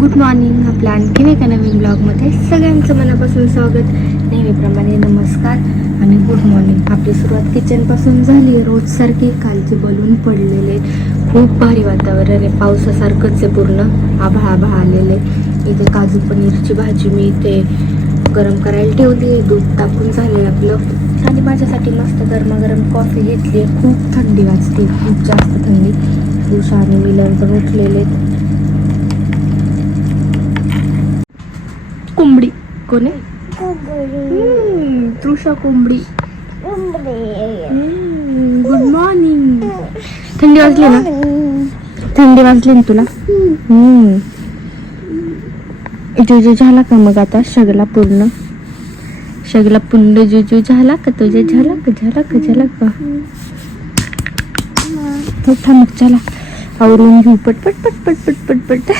Good morning आपल्या आणखीन एका नवीन ब्लॉगमध्ये सगळ्यांचं मनापासून स्वागत. नेहमीप्रमाणे नमस्कार आणि गुड मॉर्निंग आपली सुरुवात किचनपासून झाली. आहे रोजसारखी कालचे बलून पडलेले. खूप भारी वातावरण आहे. पावसासारखंच आहे पूर्ण. आभाळ आभाळ आलेले. इथे काजू पनीरची भाजी मी इथे गरम करायला ठेवली दूध टाकून झाले आपलं. आणि माझ्यासाठी मस्त गरमागरम कॉफी घेतली आहे. खूप थंडी वाजते. खूप जास्त थंडी. दिवसाने आणि मिलन पण उठलेले. कोंबडी. कोण? आहे तृषा कोंबडी. गुड मॉर्निंग थंडी वाजली ना? थंडी वाजली ना तुला. जुजू झाला का मग आता? शगला पूर्ण. शगला पूर्ण जुजू झाला का? तुझे झाला का? झाला का? झाला का? थांब चला. आवरून घेऊ. पटपट पटपट पटपट पट.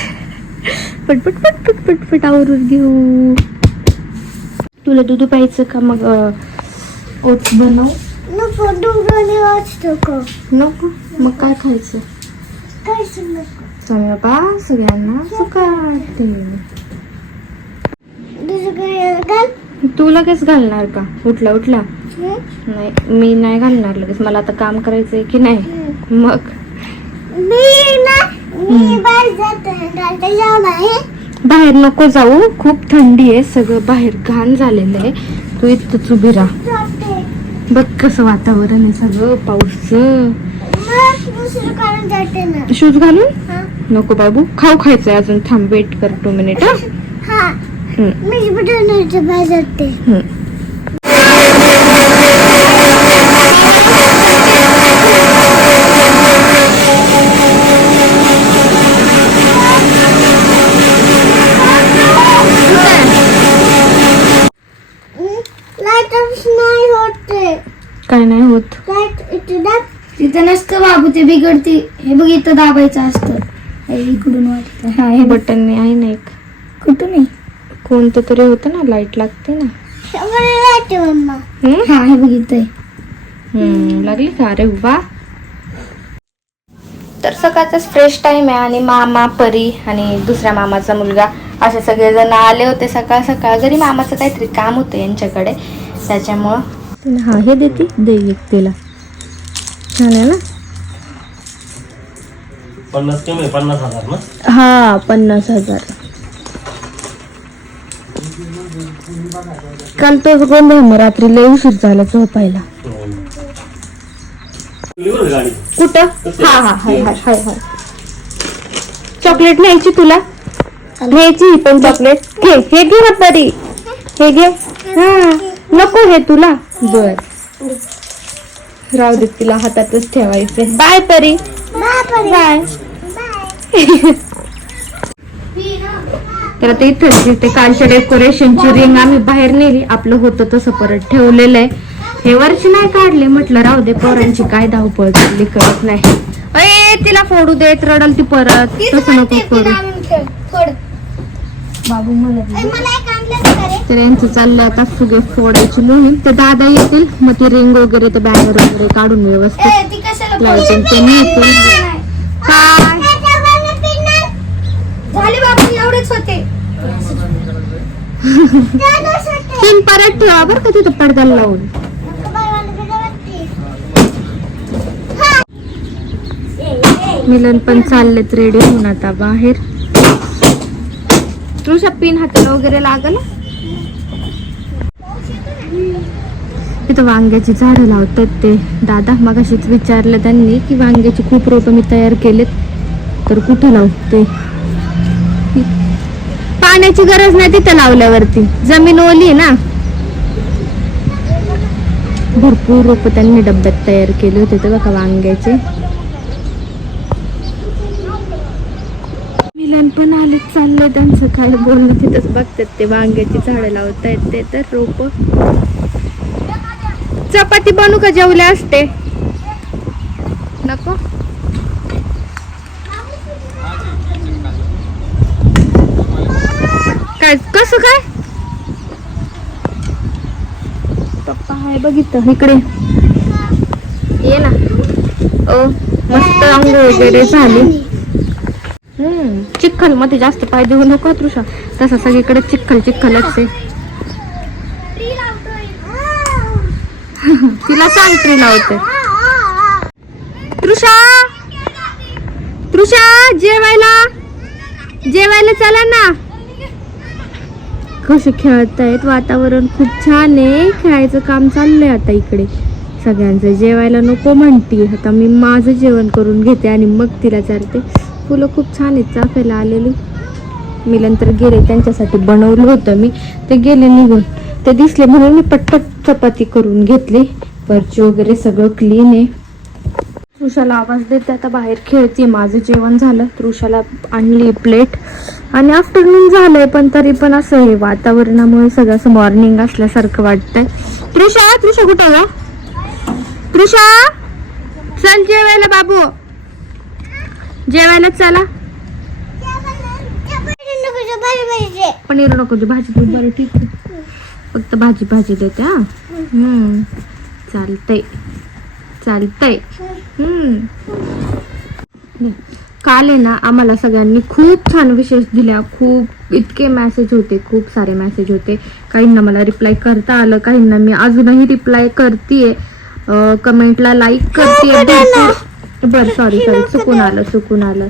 पटपट पटपट पटपट आवरून घेऊ. तुला दूध प्यायचं का मग ओट्स बनव? नको मग काय खायचं? चला बा सगळ्यांना सुखाटे तू लगेच घालणार का? उठला उठला. नाही मी नाही घालणार लगेच. मला आता काम करायचंय की नाही? मग? बाहेर नको जाऊ. खूप थंडी आहे. सगळं बाहेर घाण झालेलं आहे. तू इथंच उभी राहा. बघ कसं वातावरण आहे सगळं पाऊसचं. शूज घालून? नको बाबू. खाऊ खायचंय अजून. थांब वेट कर टू मिनिट काय नाही होत तिथं नसतं बाबू ते बिघडते. हे बघ इथं दाबायचं असतं. हे इकडून वाटतं. हा हे बटन आहे ना एक. कुठून आहे? कोणतं तरी होतं ना लाइट लागते ना. हम्म? हा हे बघ इथं आहे. हम्म, लागली का? अरे वा. तर सकाळचाच फ्रेश टाइम आहे आणि मामा परी आणि दुसऱ्या मामाचा मुलगा असे सगळेजण आले होते सकाळ सकाळ. घरी मामाचं काहीतरी काम होतं यांच्याकडे. त्याच्यामुळं हा हे देते. दे एक तिला छान आहे ना? पन्नास कमी पन्नास हजार ना? हा पन्नास हजार. काल तो गोंधळ मग रात्री लय उशीर झाला झोपायला गाडी कुठं? हा हा हाय हाय हाय हाय. चॉकलेट न्यायची तुला? न्यायची ही पण चॉकलेट घे हे घे परी हे घे. हा नको हे तुला. बर. राहू दे तिला हातातच ठेवायचे बाय परी. बाय. तर आता इथंच ते कालच्या डेकोरेशनची रिंग आम्ही बाहेर नेली आपलं होतं तसं परत ठेवलेलं आहे. हे वर्ष नाही काढले म्हटलं राहू दे पोरांची काय धावपळ चालली कळत नाही. अय तिला फोडू देत रडल ती परत. तसं नको करू. बाबू मला तर यांचं चाललंय आता फुगे फोडायची मोहीम. ते दादा येतील मग ती रिंग वगैरे ते बॅनर वगैरे काढून व्यवस्थित लावतील ते नेतील काय? तीन परत ठेवा बरं का तिथं पडद्याला लावून. मिलन पण चाललेत रेडी होऊन आता बाहेर. तृषा पिन हाताला वगैरे लागल? तिथं वांग्याची झाडं लावतात ते. दादा मगाशीच विचारलं त्यांनी की वांग्याची खूप रोपं मी तयार केलेत तर कुठं लावते? पाण्याची गरज नाही तिथं लावल्यावरती. जमीन ओली आहे ना. भरपूर रोप त्यांनी डब्यात तयार केले होते तर बघा वांग्याचे. पण आले चाललंय त्यांचं. काय बोलणं तिथंच बघतात ते. वांग्याची झाडं लावतायत ते. तर रोप चपाती बनू का जेवले असते? नको? काय कसं काय? पप्पा बघितलं इकडे. ये ना. ओ मस्त अंघोळ वगैरे झाली. हम्म चिखलमध्ये जास्त पाय देऊ नको तृषा. तसा सगळीकडे चिखल चिखलच आहे. तिला सावित्री ट्री लावते तृषा तृषा जेवायला जेवायला चला ना. कसे खेळतायत वातावरण खूप छान आहे. खेळायचं काम चाललंय आता इकडे. सगळ्यांचं जेवायला नको म्हणती आता मी माझं जेवण करून घेते आणि मग तिला चालते फुलं खूप छान आहेत चाफ्याला आलेली. मी नंतर गेले त्यांच्यासाठी बनवलं होतं मी. ते गेले निघून. ते दिसले म्हणून मी पटपट चपाती करून घेतली. वरची वगैरे सगळं क्लीन आहे. तृषाला आवाज देते आता बाहेर खेळते माझं जेवण झालं. तृषाला आणली प्लेट आणि आफ्टरनून झालंय पण तरी पण असं आहे वातावरणामुळे सगळं असं मॉर्निंग असल्यासारखं वाटतंय. तृषा तृषा कुठं गा? तृषा चल जेवायला बाबू. जेवायला चला. पनीर नको भाजी तू बरं ठीक आहे. फक्त भाजी भाजी देते हा? हम्म. चालतंय. चालतंय. हम्म. काल आहे ना आम्हाला सगळ्यांनी खूप छान विशेष दिल्या. खूप इतके मेसेज होते खूप सारे मेसेज होते. काहींना मला रिप्लाय करता आलं काहींना मी अजूनही रिप्लाय करतेय. कमेंटला लाईक भरपूर बर सॉरी सॉरी चुकून आलं चुकून आलं.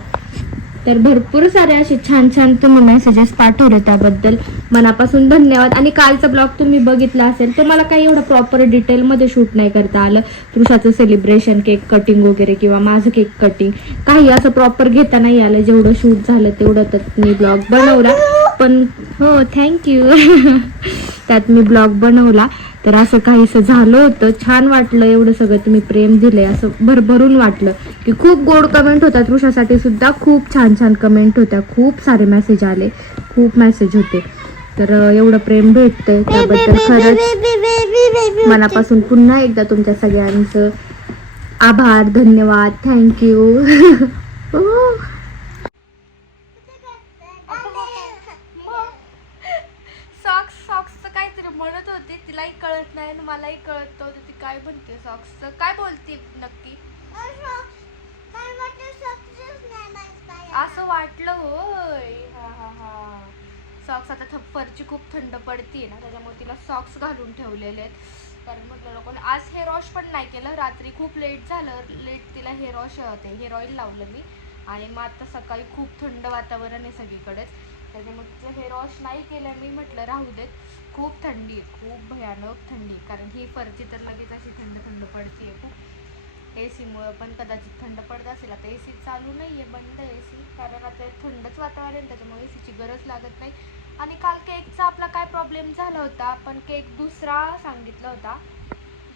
तर भरपूर सारे असे छान छान तुम्ही मेसेजेस पाठवले त्याबद्दल. मनापासून धन्यवाद. आणि कालचा ब्लॉग तुम्ही बघितला असेल तर मला काही एवढं प्रॉपर डिटेलमध्ये शूट नाही करता आलं. तृषाचं सेलिब्रेशन केक कटिंग वगैरे किंवा माझं केक कटिंग काही असं प्रॉपर घेता नाही आलं. जेवढं शूट झालं तेवढं तर मी ब्लॉग बनवला. पण हो थँक्यू त्यात मी ब्लॉग बनवला. तर असं काहीसं झालं होतं. छान वाटलं एवढं सगळं तुम्ही प्रेम दिलंय. असं भरभरून वाटलं की खूप गोड कमेंट होतात तृषासाठी सुद्धा खूप छान छान कमेंट होत्या. खूप सारे मेसेज आले. खूप मेसेज होते. तर एवढं प्रेम भेटतंय. त्याबद्दल खरंच मनापासून पुन्हा एकदा तुमच्या सगळ्यांचं आभार धन्यवाद. थँक्यू सॉक्स सॉक्सचं काहीतरी म्हणत होती तिलाही कळत नाही आणि मलाही कळत नव्हतं ती काय म्हणते सॉक्सचं काय बोलते नक्की असं वाटलं होय हा हा हा सॉक्स आता थ- फरची खूप थंड पडतीये ना त्याच्यामुळे तिला सॉक्स घालून ठेवलेले आहेत. कारण म्हटलं लोकांना आज हेअर वॉश पण नाही केलं रात्री खूप लेट झालं लेट तिला हेअर वॉश ते हेअर ऑइल लावलं मी. आणि मग आता सकाळी खूप थंड वातावरण आहे सगळीकडेच. त्याच्यामुळे तिचं हेअर वॉश नाही केलं मी म्हटलं राहू देत. खूप थंडी आहे खूप भयानक थंडी कारण ही फरची तर लगेच अशी थंड थंड पडतीये खूप. ए सीमुळं पण कदाचित थंड पडत असेल. आता ए सी चालू नाही आहे बंद ए सी कारण आता थंडच वातावरण त्याच्यामुळे ए सीची गरज लागत नाही. आणि काल केकचा आपला काय प्रॉब्लेम झाला होता आपण केक दुसरा सांगितला होता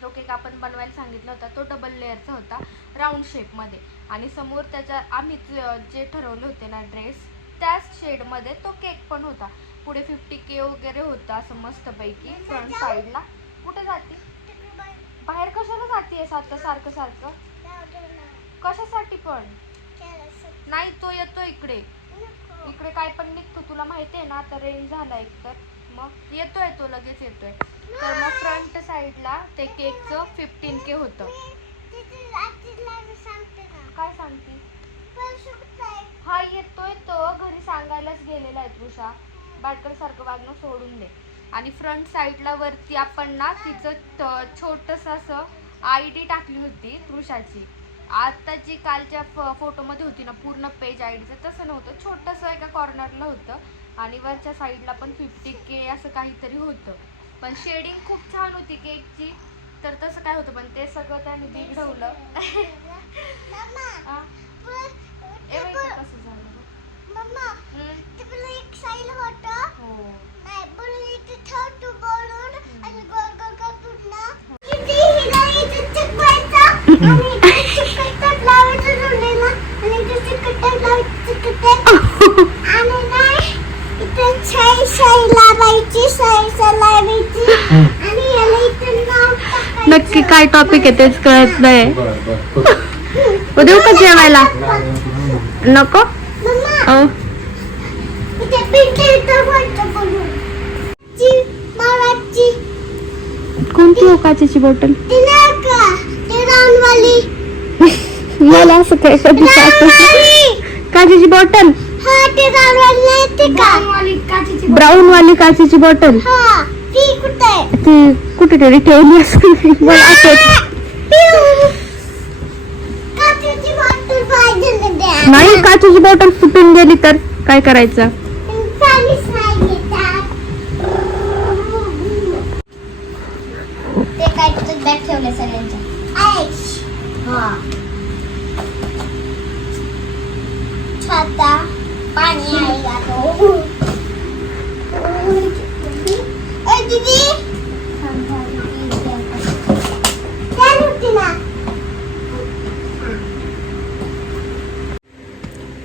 जो केक आपण बनवायला सांगितला होता तो डबल लेअरचा होता राऊंड शेपमध्ये आणि समोर त्याच्या आम्ही ज- ठरवले होते ना ड्रेस त्याच शेडमध्ये तो केक पण होता. पुढे फिफ्टी के वगैरे होता असं मस्तपैकी फ्रंट साईडला कुठे जाते? बाहेर कशाला जातीयस आता सारखं सारखं? कशासाठी पण? नाही तो येतो इकडे. इकडे काय पण निघतो तुला माहिती आहे ना आता रेंज झाला एक तर. मग येतोय तो लगेच येतोय. तर मग फ्रंट साईडला ते केकचं फिफ्टीन के होतं. काय सांगते? हा येतोय तो. घरी सांगायलाच गेलेला आहे तृषा. बाटकर सारखं वागणं सोडून दे. आणि फ्रंट साईडला वरती आपण ना तिचं छोटस असं आय डी टाकली होती तृषाची. आता जी कालच्या फोटोमध्ये होती ना पूर्ण पेज आय डीचं तसं नव्हतं. छोटंसं एका कॉर्नरला होतं. आणि वरच्या साईडला पण फिफ्टी के असं काहीतरी होतं. पण शेडिंग खूप छान होती केकची तर तसं काय होतं पण ते सगळं त्याने बिघडवलं. कसं झालं. हो. नक्की काय टॉपिक आहे तेच कळत नाही. उद्या का जेवायला. नको? कोणती ओकाची बॉटल बॉटल मला असं काय कधी काचेची बॉटल. हा ते रावण ते का? ब्राऊन वाली काचेची बॉटल. हा ती कुठे ती कुठेतरी ठेवली असेल. मला आठवत नाही. काचेची बॉटल फुटून गेली तर काय करायचं?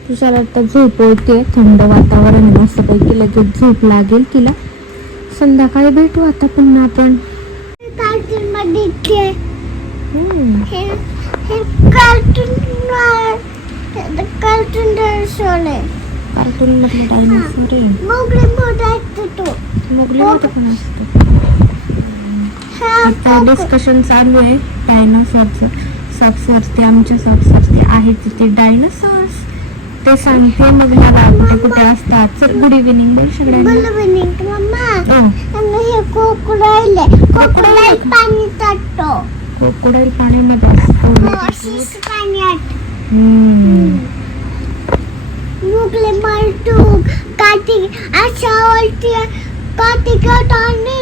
तुझ्याला आता झोप होते थंड वातावरण आहे, मस्तपैकी लगेच झोप लागेल तिला. संध्याकाळी भेटू आता पुन्हा आपण. कार्टून ते मधले डायनोसॉर आहे. तो. मोगली पण असतो. हा आता डिस्कशन चालू आहे. डायनासॉरचं सॉक्सवरती आमच्या सॉक्सवरती आहेत ते डायनासॉर्स ते सांगते मग मला कुठे कुठे असतात चल गुड इव्हिनिंग बोल सगळ्यांना बोलवणे मम्मा हो आणि हे कोकुडायले कोकुडाईल पाणी टाकतो कोकोडाईल पाण्यामध्ये असतो शिस पाण्यात हम्म. मुगले मारतो काटी अशा वरती काटी काटाने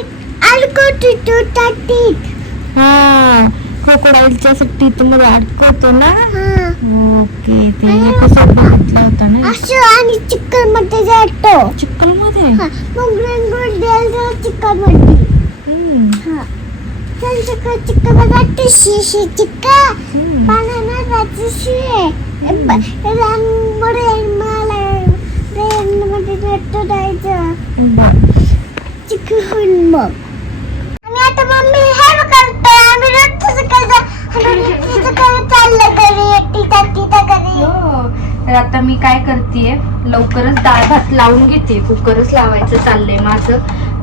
अलकोटी तो टाटीत हा क्रोकोडाईलच्या सुट्टी तुम्हाला अडकवतो ना हा ओके ते एपिसोड बघितला होता ना असं आणि चिकनमध्ये जातो चिक्कलमध्ये हा मग रेनबोट द्यायला चिकनमध्ये हम्म. हा त्यांच्याकडे चिकनमध्ये तर आता मी काय करतेय लवकरच डाळ भात लावून घेते. कुकरच लावायचं चाललंय माझं.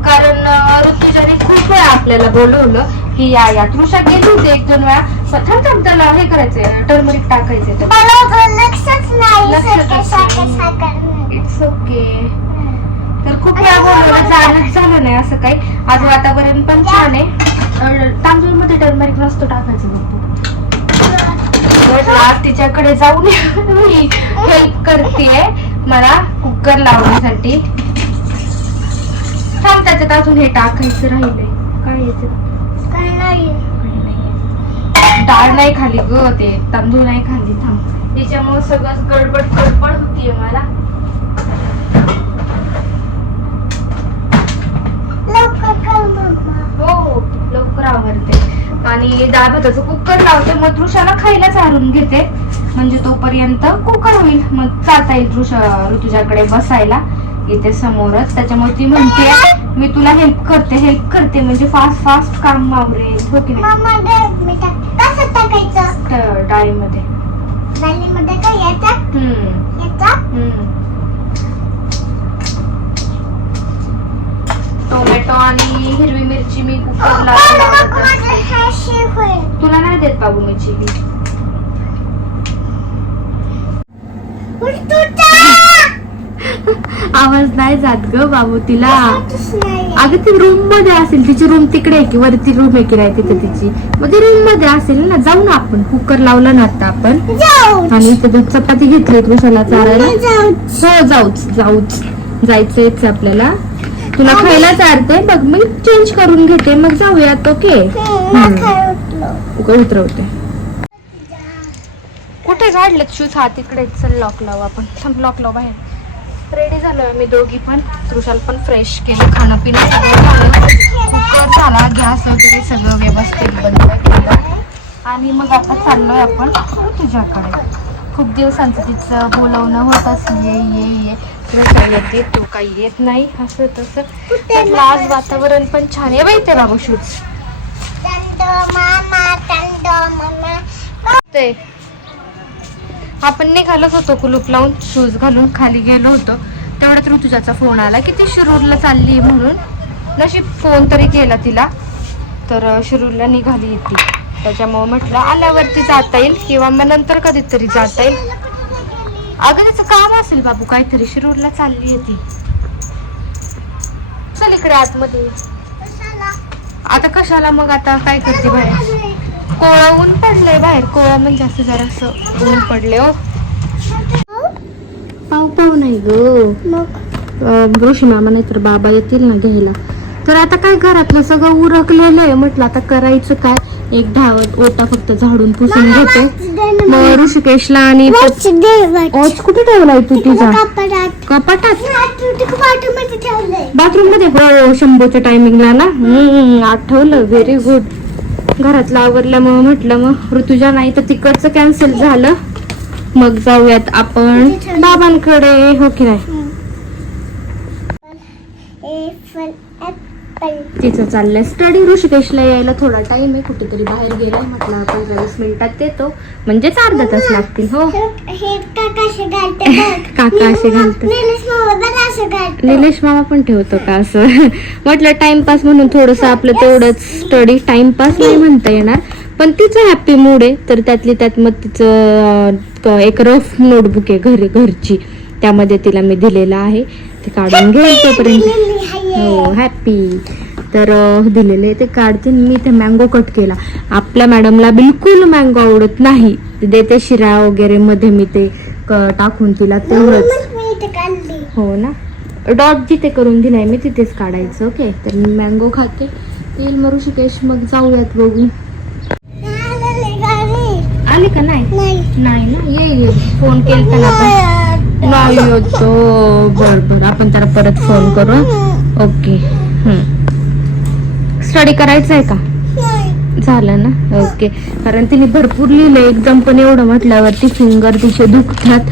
कारण ऋतुजाने खूप वेळा आपल्याला बोलवलं की या या. तृषा गेली होती एक दोन वेळा. पण थांब थांब त्याला. हे करायचंय टर्मरिक टाकायचंय इट्स ओके तर खूप वेळा बोलवलं जाणंच झालं नाही असं काही. आज वातावरण पण छान आहे. तांदूळमध्ये टर्मरिक नसतो टाकायचं बघ म्हटलं आज तिच्याकडे जाऊन मी हेल्प करतेय मला कुकर लावण्यासाठी. थांब त्याच्यात अजून हे टाकायचं राहिलंय. काय. डाळ नाही खाली ग ते तांदूळ नाही खाली थांब. त्याच्यामुळे सगळं गडबड गडबड होतीये मला लवकर कर मम्मा हो हो लवकर आवरते आणि डाळ भाताचं कुकर लावते. मग तृषाला खायला चारून घेते. म्हणजे तोपर्यंत कुकर होईल. मग जाता येईल तृषा ऋतुजाकडे बसायला. इथे समोरच. त्याच्यामुळे ती म्हणते मी तुला हेल्प करते हेल्प करते. म्हणजे फास्ट फास्ट काम आवरेल हो की नाही? डाळीमध्ये. काय याचा हम्म. याचा हम्म. टोमॅटो आणि हिरवी मिरची मी कुकरला तुला नाही देत बाबू मी चिली आवाज नाही जात ग बाबू तिला. अगं ती रूममध्ये असेल. तिची रूम तिकडे आहे की वरती रूम आहे की नाही तिथे तिची. मग ती रूममध्ये असेल ना जाऊ ना आपण. कुकर लावला ना आता आपण. आणि इथे दूध चपाती घेतली तुझ्याला चारायला जाऊ. हो जाऊच जाऊच. जायचंयच आपल्याला. तुला खायला चारते? बघ मी चेंज करून घेते. मग जाऊयात ओके उतरवते. कुठे काढलेत शूज हा तिकडे चल लॉक लावू आपण. थांब लॉक लाव बाहेर. रेडी झालो आम्ही दोघी पण. तृषाल पण फ्रेश केलं खाणं पिणं सगळं झालं. कुकर झाला गॅस वगैरे सगळं व्यवस्थित बंद केलं. आणि मग आता चाललोय आपण तुझ्याकडे. खूप दिवसांचं तिचं बोलवणं होत असं ये ये. ये तृषा येते तू काही येत नाही असं तसं. आज वातावरण पण छान आहे बाई ते बाबू शूज मामा टंडो मामा. ते. आपण निघालोच होतो कुलूप लावून शूज घालून खाली गेलो होतो. तेवढ्यात ऋतुजाचा फोन आला की ती शिरूरला चालली म्हणून. नशीब फोन तरी केला तिला. तर शिरूरला निघाली ती. त्याच्यामुळे म्हटलं आल्यावरती जाता येईल किंवा मग नंतर कधीतरी जाता येईल. अगं त्याचं काम असेल बाबू काहीतरी शिरूरला चालली आहे ती. चल इकडे आतमध्ये. आता कशाला मग आता काय करते बाहेर? कोळा ऊन पडलंय बाहेर. कोळा म्हणजे असं जरासं ऊन पडले हो. पाव पाव नाही ग. ऋषी मामा नाही तर बाबा येतील ना घ्यायला. तर आता काय घरातलं सगळं उरकलेलं आहे. म्हटलं आता करायचं काय? एक धावत ओटा फक्त झाडून पुसून घेते. मग ऋषिकेशला आणि. ओच कुठे ठेवलाय तू तुझा कपाटात. बाथरूममध्ये? हो शंभूच्या टायमिंगला ना? आठवलं. व्हेरी गुड घरातलं आवरल्यामुळे म्हटलं मग ऋतुजा नाही तर तिकडचं कॅन्सल झालं. मग जाऊयात आपण बाबांकडे हो की नाही? तिचं चाललंय स्टडी ऋषिकेशला यायला थोडा टाइम आहे. कुठेतरी बाहेर गेलाय. म्हटलं आपण वीस मिनिटात येतो. म्हणजेच अर्धा तास लागतील हो. हे काका असे घालते. निलेश मामा पण ठेवतो का असं? म्हटलं टाइमपास म्हणून थोडस आपलं तेवढंच स्टडी टाइमपास नाही म्हणता येणार. पण तिचं हॅपी मूड आहे. तर त्यातली त्यात मग तिचं एक रफ नोटबुक आहे घरी घरची. त्यामध्ये तिला मी दिलेलं आहे. ते काढून घेईल तोपर्यंत. हो हॅपी तर दिलेले ते काढते मी ते मँगो कट केला. आपल्या मॅडमला बिलकुल मँगो आवडत नाही. देते शिरा वगैरे मध्ये मी ते टाकून तिला तेवढंच. हो ना? डॉट जिथे करून दिलाय मी तिथेच काढायचं ओके तर मी मँगो खाते. येईल मग ऋषिकेश मग जाऊयात बघू. आले का? नाही. नाही. ना? येईल. फोन आपण. नाही हो, येतो बर बर. आपण त्याला परत फोन करू ओके स्टडी करायचं आहे का? झालं ना? ओके कारण तिने भरपूर लिहिलं एकदम पण एवढं म्हटल्यावरती फिंगर तिचे दुखतात.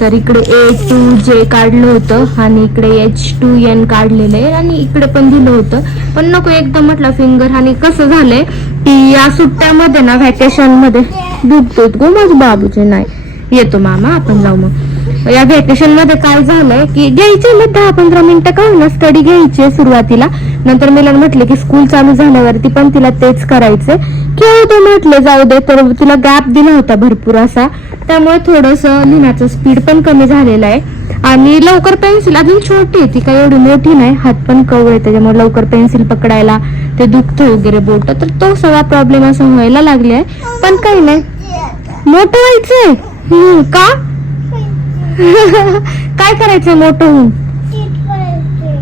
तर इकडे ए टू जे काढलं होतं आणि इकडे एच टू एन काढलेलं आहे आणि इकडे पण दिलं होतं. पण नको एकदम म्हटलं फिंगर आणि कसं झालंय? की या सुट्ट्यामध्ये ना व्हॅकेशनमध्ये दुखतो गो माझ्या बाबूचे नाही. येतो मामा आपण जाऊ मग. या व्हॅकेशनमध्ये काय झालंय की घ्यायचे मग दहा पंधरा मिनिटं का होईना स्टडी घ्यायची सुरुवातीला. नंतर मला म्हटले की स्कूल चालू झाल्यावरती पण तिला तेच करायचे खेळतो म्हटले जाऊ दे तर तिला गॅप दिला होता भरपूर असा. त्यामुळे थोडस लिहिण्याचं स्पीड पण कमी झालेलं आहे. आणि लवकर पेन्सिल अजून छोटी आहे ती काही एवढी मोठी नाही हात पण कवळे त्याच्यामुळे लवकर पेन्सिल पकडायला ते दुखतं वगैरे बोट. तर तो सगळा प्रॉब्लेम असा व्हायला लागलाय. पण काही नाही. मोठं व्हायचंय. का? काय करायचंय मोठं?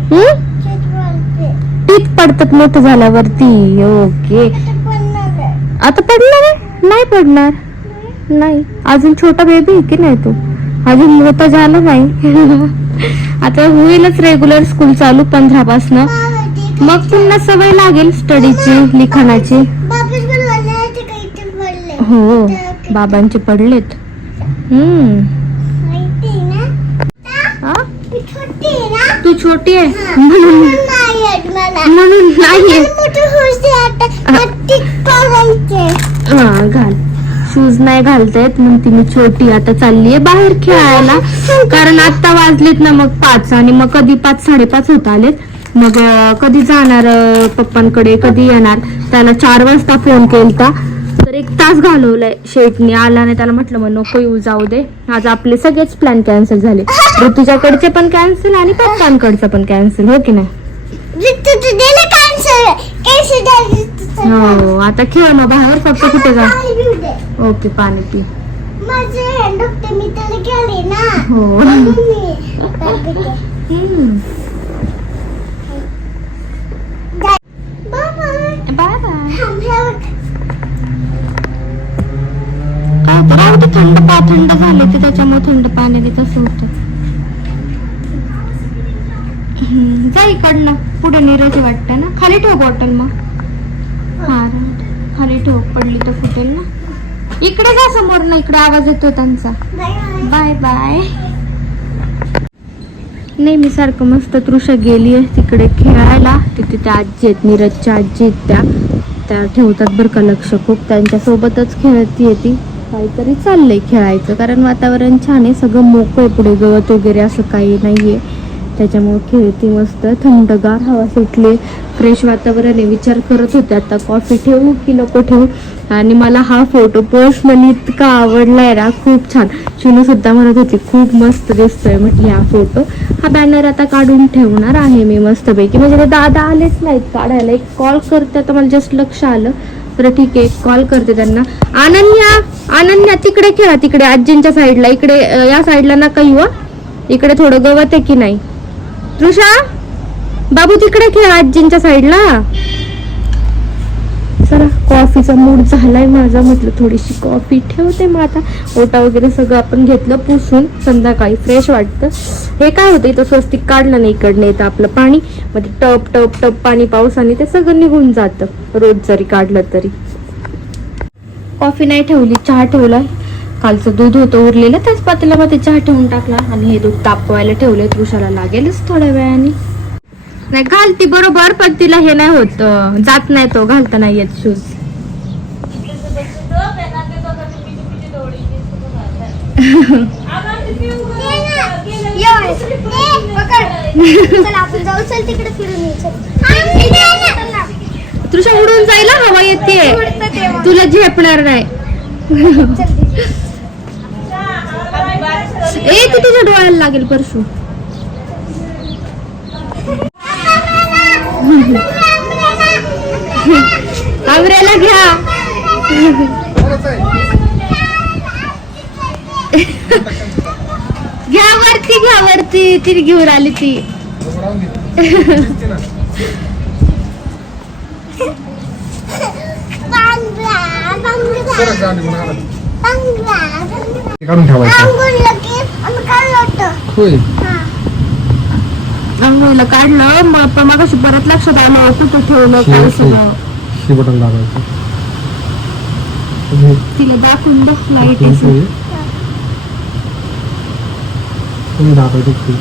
होऊन. टीत पडतात मोठं झाल्यावरती. ओके. आता पडणार नाही पडणार. नाही. अजून छोटा बेबी की नाही तू? अजून मोठा झाला नाही. आता होईलच रेग्युलर स्कूल चालू पंधरा पासन मग पुन्हा सवय लागेल स्टडीची लिखाणाची. हो. बाबांचे पडलेत. हम्म माहिती ना हा? ती छोटी आहे ना तू छोटी आहे. म्हणून म्हणून नाही हा. घाल. शूज नाही घालता येत म्हणून ती मी छोटी आता चालली आहे बाहेर खेळायला. कारण आता वाजलेत ना मग पाच आणि मग कधी पाच साडेपाच होत आलेत. मग कधी जाणार पप्पांकडे कधी येणार? त्याला चार वाजता फोन केलता. तर एक तास घालवलाय शेटने आला नाही त्याला म्हटलं मग नको येऊ जाऊ दे. आज आपले सगळेच प्लॅन कॅन्सल झाले. ऋतुजाकडचे पण कॅन्सल आणि पप्पांकडचं पण कॅन्सल हो की नाही? हो आता खेळ मग बाहेर फक्त कुठे जा. ओके पाणी पी. हो. बाय बाय थांब, हे बघ. काय तर राहू थंड पा थंड झाले ते त्याच्यामुळे थंड पाण्याने तसं होतं. जा इकडनं पुढे नीरज वाटतं ना? खाली ठेव बॉटल मग. हा खाली ठेव पडली तर फुटेल ना. इकडे जा समोर ना इकडे आवाज येतो त्यांचा. Bye bye. नाही मी सारखं मस्त तृषा गेली आहे तिकडे खेळायला. तिथे त्या आजी आहेत नीरजच्या आजी आहेत त्या. त्या ठेवतात बरं का लक्ष खूप. त्यांच्यासोबतच सोबतच खेळती ती. काहीतरी चाललंय खेळायचं. कारण वातावरण छान आहे सगळं मोकळं आहे पुढे गवत वगैरे असं काही नाही आहे त्याच्यामुळे खेळती मस्त थंडगार हवा सुटली. फ्रेश वातावरण आहे विचार करत होते आता कॉफी ठेवू की नको ठेवू? आणि मला हा फोटो पर्सनली इतका आवडलाय ना खूप छान. चिनू सुद्धा म्हणत होती खूप मस्त दिसतोय म्हटली हा फोटो हा बॅनर आता काढून ठेवणार आहे मी मस्तपैकी. म्हणजे ते दादा आलेच नाहीत काढायला. एक कॉल करते आता मला जस्ट लक्ष आलं. तर ठीक आहे कॉल करते त्यांना. अनन्या अनन्या तिकडे खेळा तिकडे. आजींच्या साईडला इकडे या साईडला नका काही हं. इकडे थोडं गवत आहे की नाही? तृषा बाबू तिकडे खेळा आजींच्या साईडला चला कॉफीचा मूड झालाय माझा म्हटलं थोडीशी कॉफी ठेवते मग आता. ओटा वगैरे सगळं आपण घेतलं पुसून संध्याकाळी फ्रेश वाटतं. हे काय होतं इथं स्वस्तिक काढलं नाही इकडनं येतं आपलं पाणी. मग ते टप टप टप पाणी पावसाने ते सगळं निघून जातं रोज जरी काढलं तरी. कॉफी नाही ठेवली चहा ठेवलाय. कालचं दूध होतं उरलेलं त्याच पातेल्यामध्ये चहा ठेवून टाकला. आणि हे दूध तापवायला ठेवलंय तृषाला लागेलच थोड्या वेळाने. नाही घालती बरोबर पण तिला हे नाही होत. जात नाही तो घालता नाही येत शूज तृषा उडून जायला हवा येते. तुला झेपणार नाही. ए ती तुझ्या डोळ्याला लागेल परशू. आमऱ्याला घ्या. घ्या वरती घ्या वरती. ती घेऊन आली ती. काढून ठेवायचं. होय. आंघोळीला काढलं मग पण मग परत लक्षात आलं होतं ते ठेवलं काय हे- सगळं. हे बटन दाबायचं. हे- तिला दाखवून बघ लाइट हे- आहे हे. हे दाबायचं ते.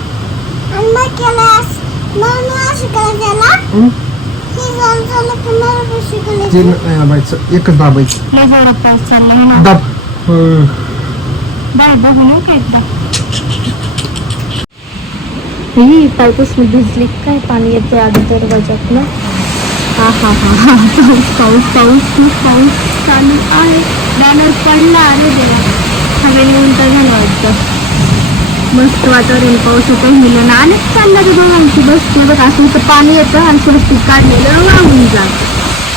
एकच दाबायचं. दाब. बाय बघू ना काय एकदा ही पाऊसनं भिजली काय? पाणी येते आधी दरवाजात ना हा हा हा हा. पाऊस पाऊस पाऊस खूप पाऊस चालू आहे. बॅनर पडला अरे देवा हवेने उलटा झालं वाटतं. मस्त वातावरण पाऊस होतं मुलं आणि चाललं ते आमची बस बघ असं तर पाणी येतं आणि स्वस्तिक काढलेलं वाहून जात.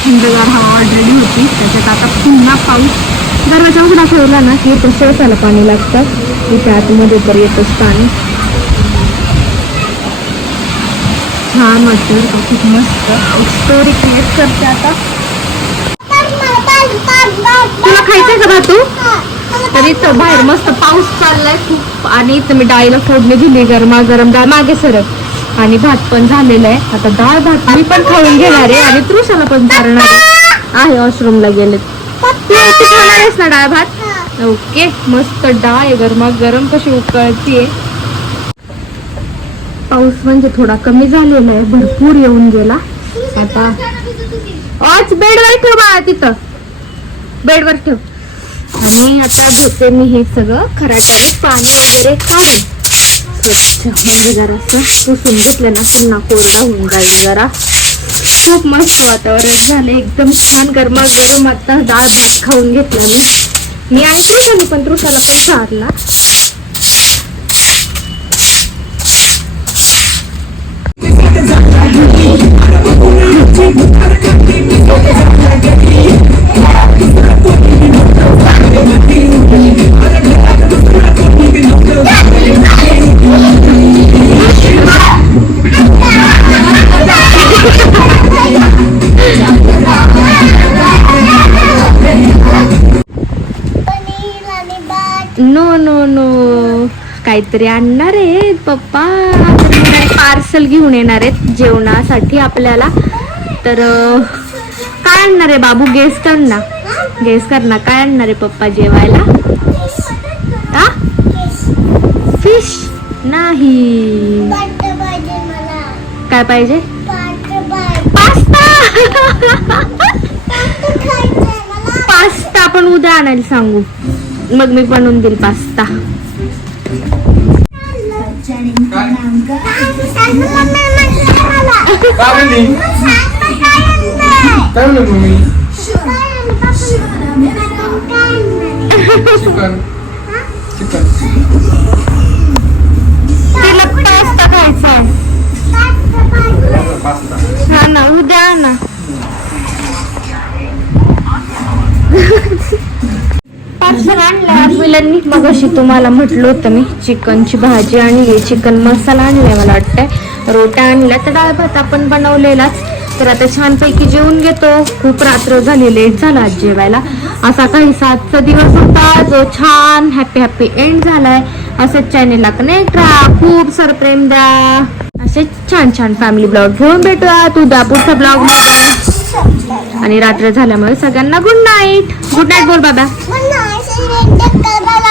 थंडगार हवा ऑलरेडी होती. त्याच्यात आता पुन्हा पाऊस. दरवाजा उघडा ठेवला ना की इथं शेवटाला पाणी लागतं. इथे आतमध्ये तर येतच पाणी. छान वाटतं का खूप मस्त. एक स्टोरी क्रिएट करते आता. तुला खायचंय का भातू? तर इथं बाहेर मस्त पाऊस चाललाय खूप. आणि इथं मी डाळीला फोडणी दिली गरमा गरम डाळ. मागे सरक. आणि भात पण झालेला आहे. आता डाळ भात मी पण खाऊन घेणार आहे आणि तृषाला पण चालणार आहे. वॉशरूमला गेले तू तू खाणार आहेस ना डाळ भात? ओके मस्त डाळ आहे. गरमा गरम कशी उकळतीये. पाऊस म्हणजे थोडा कमी झालेला आहे भरपूर येऊन गेला. आता आज बेडवर ठेव बाळा तिथं. बेडवर ठेव. आणि आता घेते मी हे सगळं खराट्याने पाणी वगैरे काढून स्वच्छ. म्हणजे जरासं पुसून घेतलं ना पुन्हा कोरडा होऊन जाईल जरा. खूप मस्त वातावरण झालं एकदम छान गरमा गरम आता डाळ भात खाऊन घेतला मी. मी आणि तृषाने पण तृषाला पण चारला. No no no. काहीतरी आणणार आहेत पप्पा. पार्सल घेऊन येणार आहेत जेवणासाठी आपल्याला. तर काय आणणार आहे बाबू? गेस कर ना गेस कर ना काय आणणार आहे पप्पा जेवायला? हा फिश नाही. काय पाहिजे? पास्ता. पास्ता आपण उद्या आणायला सांगू. मग मी बनवून देईल पास्ता मम्मी म्हटलं मला काय म्हणली सांग ना काय आणलंय? काय म्हणत मम्मी काय आणलं पप्पा? काय आणलंय? चिकन चिकन तिला पास्ता खायचा आहे. पास्ता पाहिजे. पास्ता हा ना उद्या ना Parcel आणलं. मुलांनी मग अशी तुम्हाला म्हटलं होतं मी चिकनची भाजी आणली चिकन मसाला आणलाय मला वाटतंय. रोट्या आणल्या तर डाळ भात आपण बनवलेलाच. तर आता छानपैकी जेवून घेतो. खूप रात्र झाली लेट झाला आज जेवायला. असा काही सातचा दिवस होता. जो छान हॅपी हॅपी एंड झालाय. असंच चॅनेलला कनेक्ट राहा. खूप सरप्रेम द्या. असे छान छान फॅमिली ब्लॉग घेऊन भेटूया. उद्या पुढच्या ब्लॉगमध्ये आणि रात्र झाल्यामुळे सगळ्यांना गुड नाईट गुड नाईट बोल बाबा. Dây đèn.